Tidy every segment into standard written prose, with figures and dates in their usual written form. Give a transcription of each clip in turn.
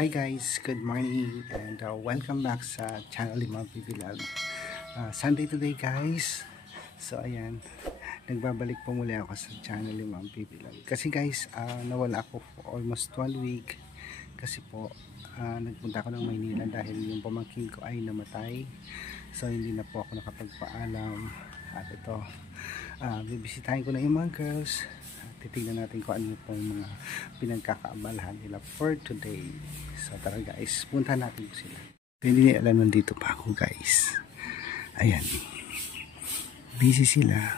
Hi guys, good morning and welcome back sa channel ni Ma'am Pipi Vlog. Sunday today guys. So ayan, nagbabalik po muli ako sa channel ni Ma'am Pipi Vlog. Kasi guys, nawala ako for almost 1 week. Kasi po, nagpunta ako ng Maynila dahil yung pamangkin ko ay namatay. So hindi na po ako nakapagpaalam. At ito, bibisitahin ko na yung mga girls. Titignan natin kung ano pong mga pinagkakaabalahan nila for today. So tara guys, punta natin po sila. Hindi nila alam, nandito pa ako guys. Ayan, busy sila.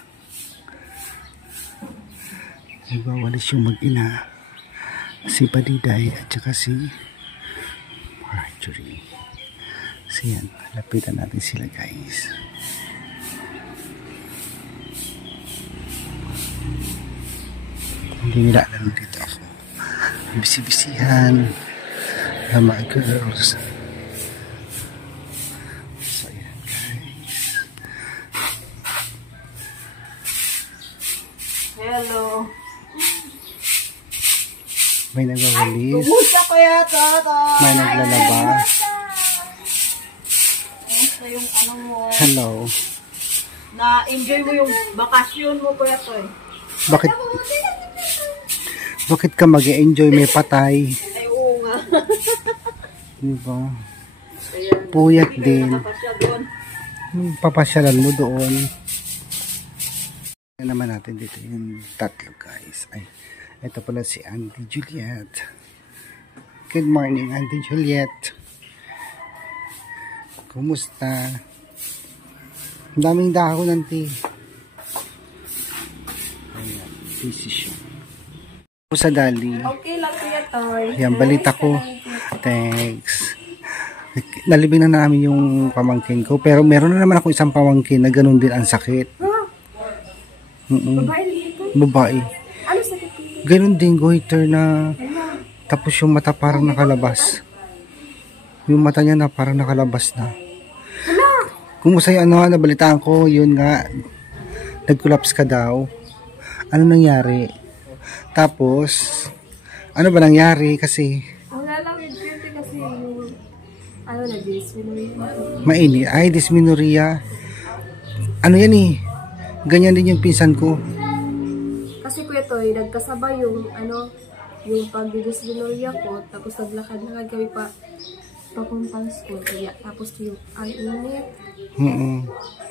Nagwawalis yung mag-ina, si Padiday at saka si Marjorie. So yan, lapitan natin sila guys. Hindi nila alam dito ako. Bisi-bisihan ng mga girls. So yan guys. Hello. May nagwawalis. Kumusta ko yata? May naglalaba. Kumusta yung ano mo? Hello. Na-enjoy mo yung bakasyon mo ko yato eh. Bakit ka mag-enjoy? May patay. Ay, oo nga. Diba? Ayan, Puyat din. nakapasya doon. Papasyalan mo doon. Yan naman natin dito yung tatlo guys. Ay, ito pala si Auntie Juliet. Good morning Auntie Juliet. Kumusta? Ang daming dahon Auntie. Ayan, busy siya. Sa Dali. Okay lang kuya Toy. Yan, balita ko. Thanks. Nalibing na namin yung pamangkin ko. Pero meron na naman ako isang pamangkin na ganun din ang sakit. Babae dito? Babae. Ano sakit dito? Ganun din, goiter na. Tapos yung mata parang nakalabas. Yung mata niya na parang nakalabas na. Kumusta yung ano, nabalitaan ko, yun nga. Nag-collapse ka daw. Ano nangyari? Tapos, ano ba nangyari? Kasi, Wala lang yun kasi yung, ano na, dysmenorrhea. mainit. Ay, dysmenorrhea. Ano yan eh? Ganyan din yung pinsan ko. Kasi kuya Toy, nagkasabay yung, ano, yung pag-dysmenorrhea ko, tapos naglakad na kami pa papuntang school. Kaya, tapos yung ang init.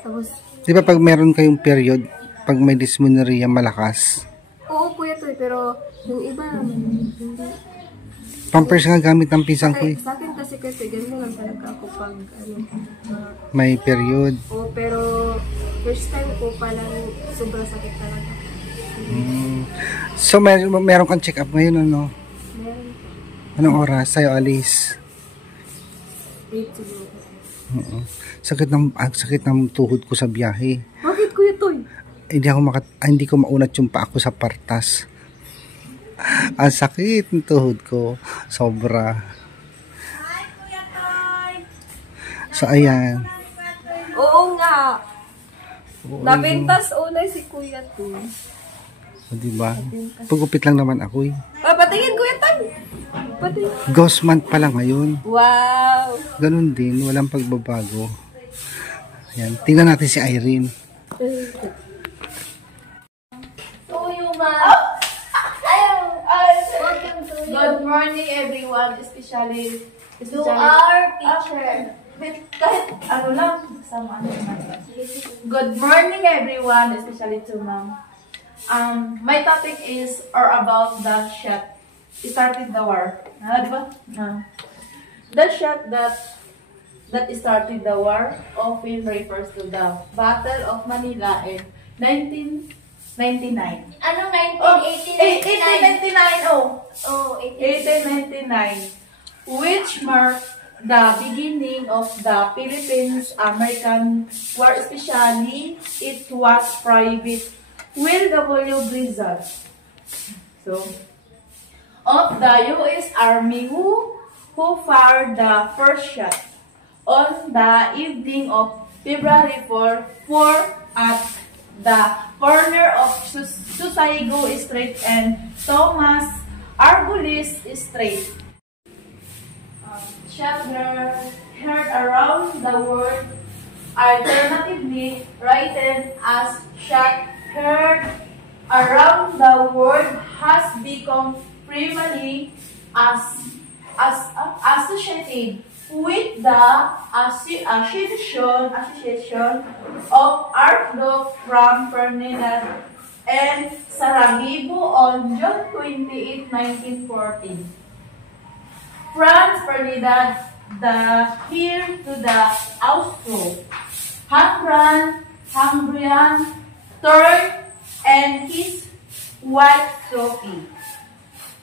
Tapos, Di ba pag meron kayong period, pag may dysmenorrhea malakas? oo kuya Toy, pero yung iba hindi. Pampers nga gamit ng pinsan ko eh. Sa akin kasi ganito lang talaga ako pag ano, May period. oo, pero first time ko palang sobrang sakit talaga. So meron kang check up ngayon ano? Meron Anong oras sa'yo alis? 8 siguro. Sakit ng tuhod ko sa biyahe. Bakit kuya Toy? Hindi ko maunat yung paa ko sa partas. Ang sakit ng tuhod ko. Sobra. Hi kuya Toy! So ayan. Oo nga. Oo, Nabintas unay si kuya Toy. O, diba? Pagupit lang naman ako eh. Patingin kuya Toy! Patingin. Ghost month pa lang ngayon. Wow! Ganun din. Walang pagbabago. Ayan. Tingnan natin si Irene. Good morning everyone, especially To our teacher. kahit ano lang, sama ano naman. Good morning everyone, especially to ma'am. My topic is about the shot. Started the war. Di ba? The shot that started the war often refers to the Battle of Manila in 1999. Ano, 1899, oh. Oh, 1899, which marked the beginning of the Philippines-American War, especially it was Private Will W. Blizzard. So, of the U.S. Army who fired the first shot on the evening of February 4 at the corner of Susaygo Street and Thomas Argolis Street. shot heard around the world, alternatively written as shot heard around the world, has become primarily associated with the Association of Archduke Franz Ferdinand and Sarajevo on June 28, 1914. Franz Ferdinand, the heir to the Austro-Hungarian throne, and his wife Sophie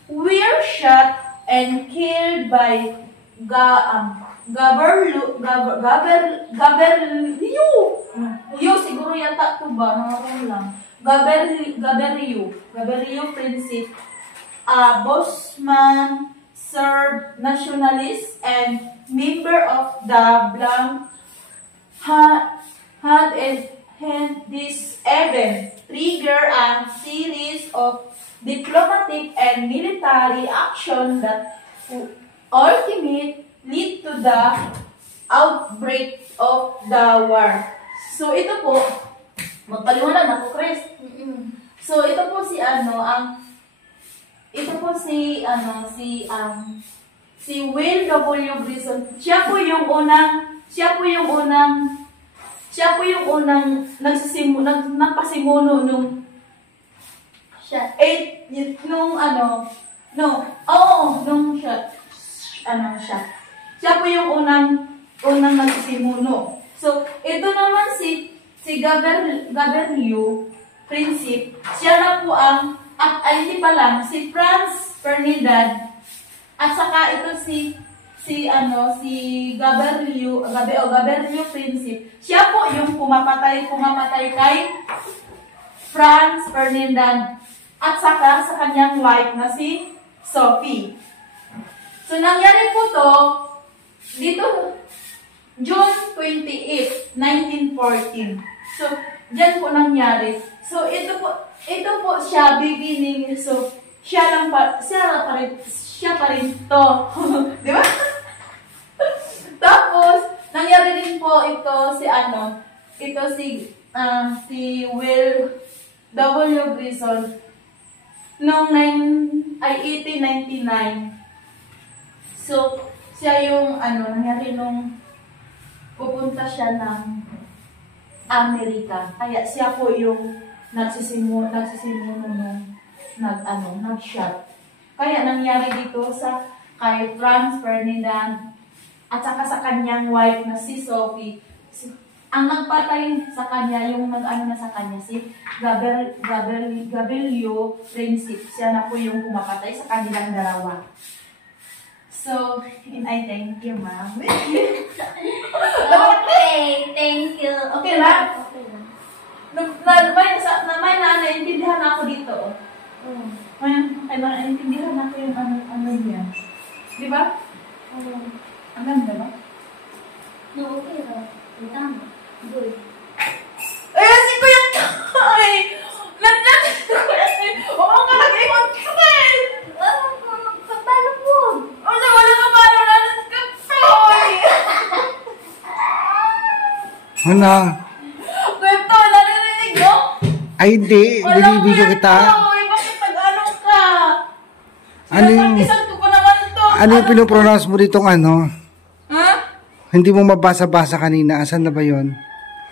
were shot and killed by Gaberliu, siguro yata ito ba? Nakakong lang. Gaberliu Principe, a Bosman, Serb nationalist, and member of the Blank, and this event triggered a series of diplomatic and military action that ultimately lead to the outbreak of the war. So ito po, magpaliwanag na po, Chris. So ito po si Will W. Grison. Siya po yung unang nagpasimuno nung siya po yung unang nagsimuno. So, ito naman si Gaberliu Principe, siya na po hindi pa lang, si Franz Ferdinand, at saka ito si Gaberliu Principe, siya po yung pumapatay kay Franz Ferdinand, at saka sa kanyang wife na si Sophie. So, nangyari po to dito June 28, 1914. So, diyan po nangyari. So, ito po siya beginning. So, siya pa rin to. Di ba? Tapos, nangyari din po ito si Will W. Grison noong 1899. So, siya yung nangyari nung pupunta siya ng Amerika. Kaya siya po yung nagsisimuno nung nag-shot. Kaya nangyari dito kay Franz Ferdinand at saka sa kanyang wife na si Sophie. Ang nagpatay sa kanya, yung sa kanya, si Gaberliu Principe. Siya na po yung pumapatay sa kanilang dalawa. So, I thank you, ma'am. Okay, thank you. Okay lang? May naintindihan ako dito. May naintindihan ako yung ano yan. Di ba? Ang ganda ba? No, okay lang. Tama. Good. Si Kuya Toy! Nandiyan si Kuya Toy! Oo ka, nag-iwan ka rin! Paano po? Wala ka paano na si Kuya Toy! Ano? Kuya Toy, naririnig mo? Ay, hindi. Binibidyo kita. Toy, bakit nag-ano ka? Ano yung... Sinasakisan ko pa naman to. Ano yung pinopronounce mo ditong ano? Ha? Hindi mo mabasa-basa kanina. Asan na ba yon?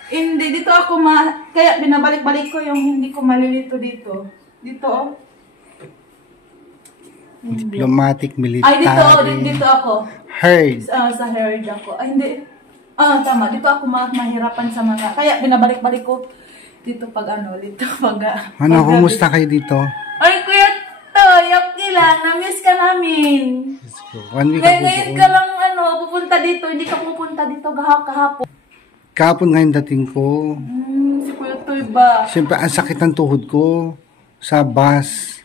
Hindi, dito ako kaya binabalik-balik ko yung hindi ko malilito dito. Dito, oh. Diplomatic, military. Ay, dito ako. Heard. Sa herd ako. Ay, hindi. Tama. Dito ako mahirapan sa mga. Kaya binabalik-balik ko dito pag Kumusta kayo dito? Ay, Kuya Toy, okay lang. Na-miss ka namin. Let's go. 1 week ako Ngayon doon. ka lang, pupunta dito. Hindi ka pupunta dito kahapon. Kahapon ngayon dating ko. Si Kuya Toy ba? Siyempre, ang sakit ng tuhod ko sa bus.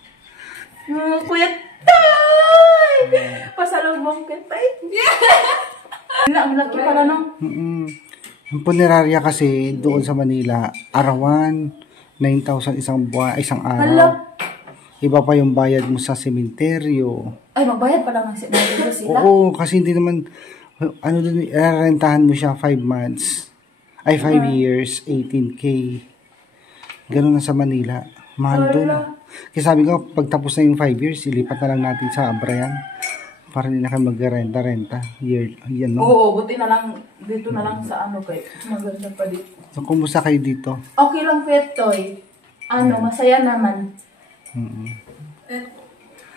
Kuya Toy! Pasalubong kita eh. Ang laki pala no? Ang punerarya kasi doon sa Manila, arawan, 9,000 isang araw. Hala. Iba pa yung bayad mo sa sementeryo. Ay, magbayad pa lang ng sila. Oo, kasi hindi naman, ano dun, rentahan mo siya 5 months. Ay, 5 years, 18K. Ganun na sa Manila. Mahal doon. Kaya sabi ko, pagtapos na yung 5 years, ilipat na lang natin sa Abrayan. Para hindi na kayo mag-renta-renta. Yan, no? Oo, buti na lang, dito na lang sa ano kayo. Maganda pa dito. So, kumusta kayo dito? Okay lang, Petoy. Masaya naman.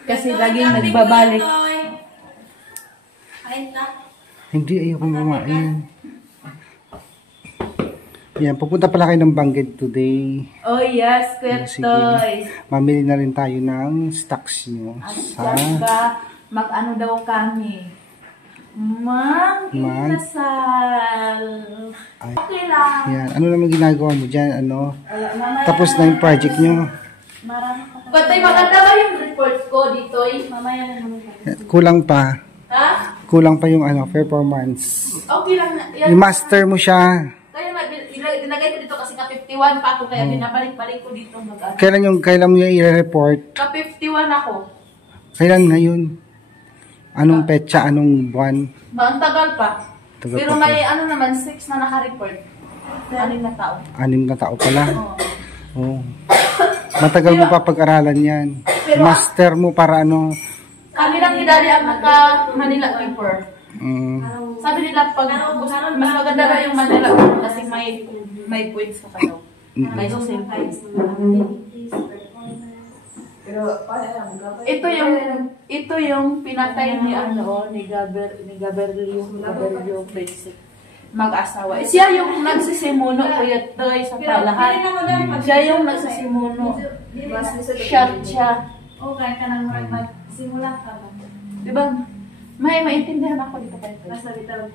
Kasi laging nagbabalik. Hindi, ayoko kumain. Yan, pupunta pala kayo ng Bangged today. Oh yes, Sige. Petoy. Mamili na rin tayo ng stocks nyo At sa... saka, mag-ano daw kami. Mag-inasal. Ay. Okay lang. Yan, ano naman ginagawa mo dyan? Ano? Tapos na yung project nyo. Petoy, maganda ba yung report ko dito? Mamaya na naman. Kulang pa. Ha? Kulang pa yung ano, performance. Okay lang na. Yan. I-master mo siya. Kaya dinagay ko dito kasi ka-51 pa ako. Kaya binabalik-balik ko dito mag-ano. Kailan mo yung i-report? Ka-51 ako. Kailan ngayon? Anong petsa? Anong buwan? Ang tagal pa. Tagal Pero pa may ano naman, 6 na naka-report. 6 na tao. 6 na tao pala. Oo. Oh. Matagal mo pa pag-aralan yan. Master mo para ano. Kami lang ni Daddy ang naka-Manila paper. Sabi nila, pag mas maganda na yung Manila paper kasi may points ka daw. May social points. Ito yung pinatay ni Gabrielio Basic. Mag-asawa. Siya yung nagsisimuno kuya Toy sa lahat. Siya yung nagsisimuno. Siya. Okay, ka nang magsimula ka ba? Diba? May maintindihan ako dito kayo. Basta dito,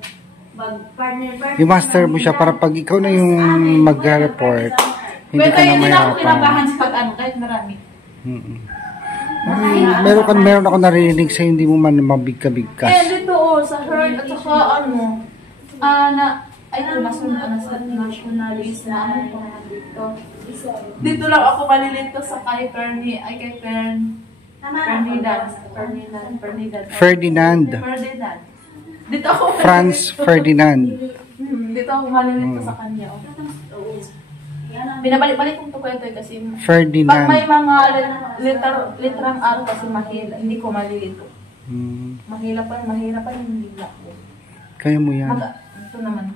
mag-partner. I-master mo siya para pag ikaw na yung mag-report, hindi Pero ka na hindi na ako mahirapan. kinabahan sa pag-ano kahit marami. Meron ako narinig sa hindi mo man mabigka-bigkas. Eh, dito sa herd at saka nationalist na ano po dito. Dito lang ako malilito sa kay Ferdinand. Dito ako Franz Ferdinand. Dito ako malilito sa kanya. Binabalik-balik kong to kwento kasi pag Ferdinand. may mga literang R kasi hindi ko malilito. Mahirap pa yung bigla ko. Kaya mo yan. Ito naman.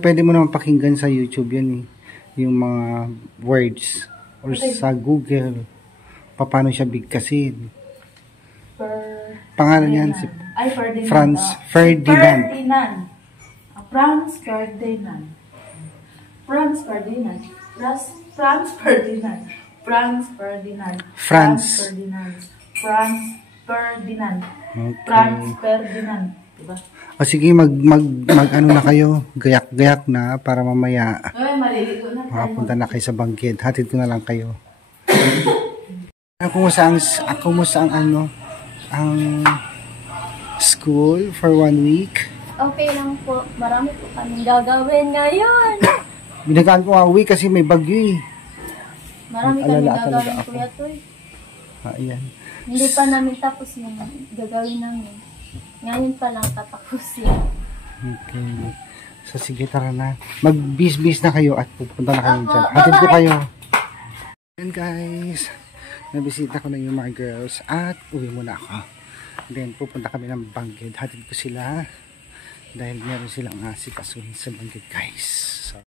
Pwede mo naman pakinggan sa YouTube yan eh. Yung mga words. Or sa Google. Paano siya bigkasin. Pangalan yan si Ferdinand. Franz Ferdinand. Franz Ferdinand. Franz Ferdinand. Franz Ferdinand. Franz Ferdinand. Franz. Franz Ferdinand. Okay. Franz Ferdinand. Diba? O sige, mag ano na kayo. Gayak-gayak na para mamaya Ay, maliligo na tayo. makapunta na kayo sa Bangged. Hatid ko na lang kayo. Kumusta ang school for 1 week? Okay lang po. Marami po kaming gagawin ngayon. Binagaan ko nga uwi kasi may bagyo eh. Marami kaming Alala talaga gagawin, ako. Kuya Toy. Ayan. Hindi pa namin tapos yung gagawin namin. Ngayon pa lang tatapusin. Okay. So sige, tara na. Mag-bis-bis na kayo at pupunta na kayo dyan. Hatid ko kayo. Ayan guys. Nabisita ko na yung mga girls at uwi muna ako. Then pupunta kami ng Bangged. Hatid ko sila dahil meron silang asikasuhin sa Bangged guys. So,